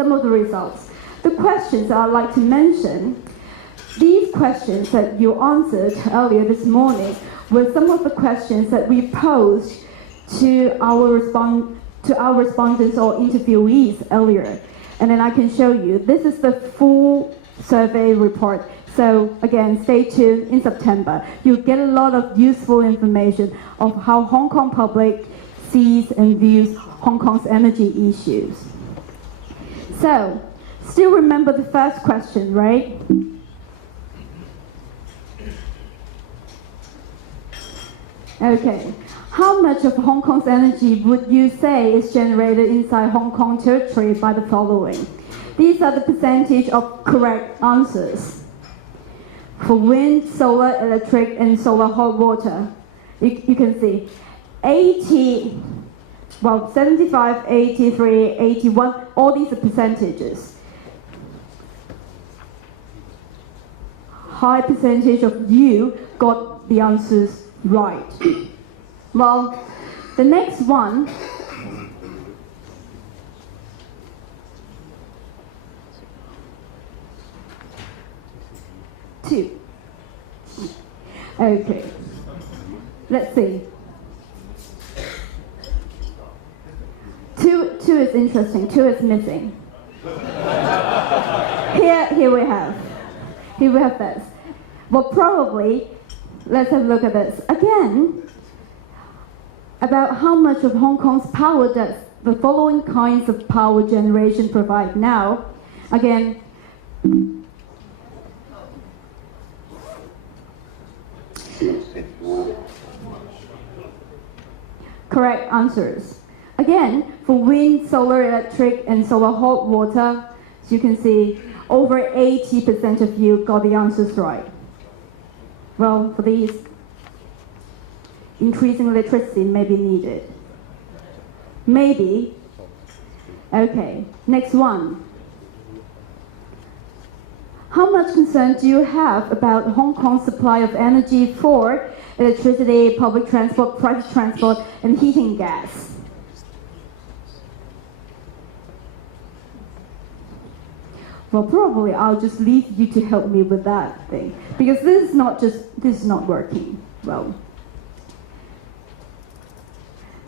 some of the results. The questions I'd like to mention, these questions that you answered earlier this morning were some of the questions that we posed to our respondents or interviewees earlier. And then I can show you. This is the full survey report. So again, stay tuned in September. You'll get a lot of useful information of how Hong Kong public sees and views Hong Kong's energy issues. So, still remember the first question, right? Okay. How much of Hong Kong's energy would you say is generated inside Hong Kong territory by the following? These are the percentage of correct answers. For wind, solar, electric, and solar hot water, you can see 75, 83, 81, all these are percentages. High percentage of you got the answers right. Well, the next one, two. Okay, let's see. Two is interesting, two is missing. Here we have this. Well, probably, let's have a look at this. Again, about how much of Hong Kong's power does the following kinds of power generation provide now? Again, correct answers. Again, for wind, solar, electric, and solar hot water, as you can see, over 80% of you got the answers right. Well, for these, increasing electricity may be needed. Maybe. Okay, next one. How much concern do you have about Hong Kong's supply of energy for electricity, public transport, private transport, and heating gas? Well, probably I'll just leave you to help me with that thing, because this is not working well.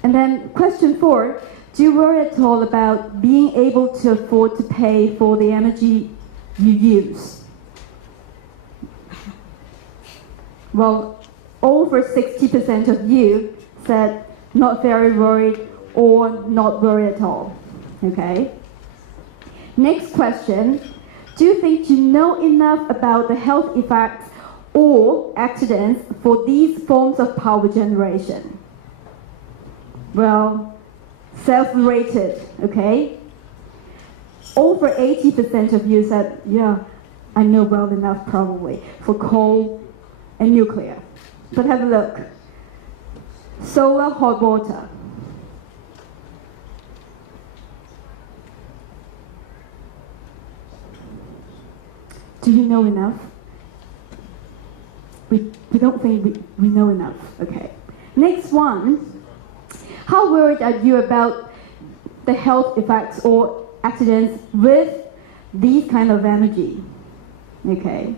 And then question 4, do you worry at all about being able to afford to pay for the energy you use? Well, over 60% of you said not very worried or not worried at all. Okay? Next question, do you think you know enough about the health effects or accidents for these forms of power generation? Well, self-rated, okay? Over 80% of you said, yeah, I know well enough probably for coal and nuclear. But have a look. Solar hot water. Do you know enough? We don't think we know enough, okay. Next one. How worried are you about the health effects or accidents with these kind of energy? Okay.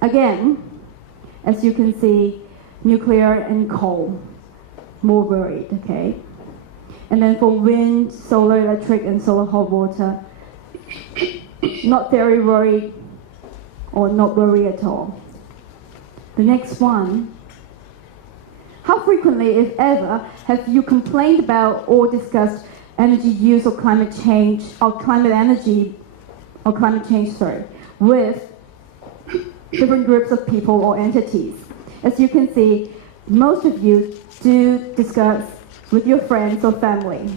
Again, as you can see, nuclear and coal, more worried, okay? And then for wind, solar, electric, and solar hot water, not very worried or not worried at all. The next one. How frequently, if ever, have you complained about or discussed energy use or climate change, with different groups of people or entities? As you can see, most of you do discuss with your friends or family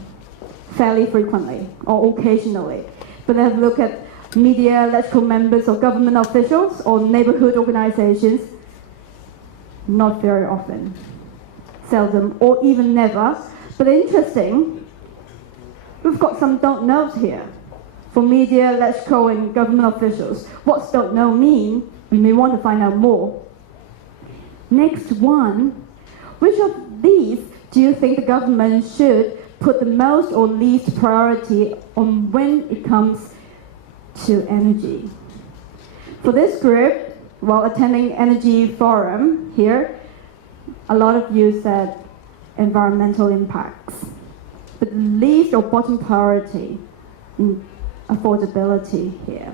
fairly frequently or occasionally. But have a look at media, electoral members or government officials or neighborhood organizations, not very often. Seldom or even never. But interesting, we've got some don't knows here. For media, electoral and government officials, what's don't know mean? We may want to find out more. Next one, which of these do you think the government should put the most or least priority on when it comes to energy. For this group, while attending Energy Forum here, a lot of you said environmental impacts. But the least or bottom priority in affordability here.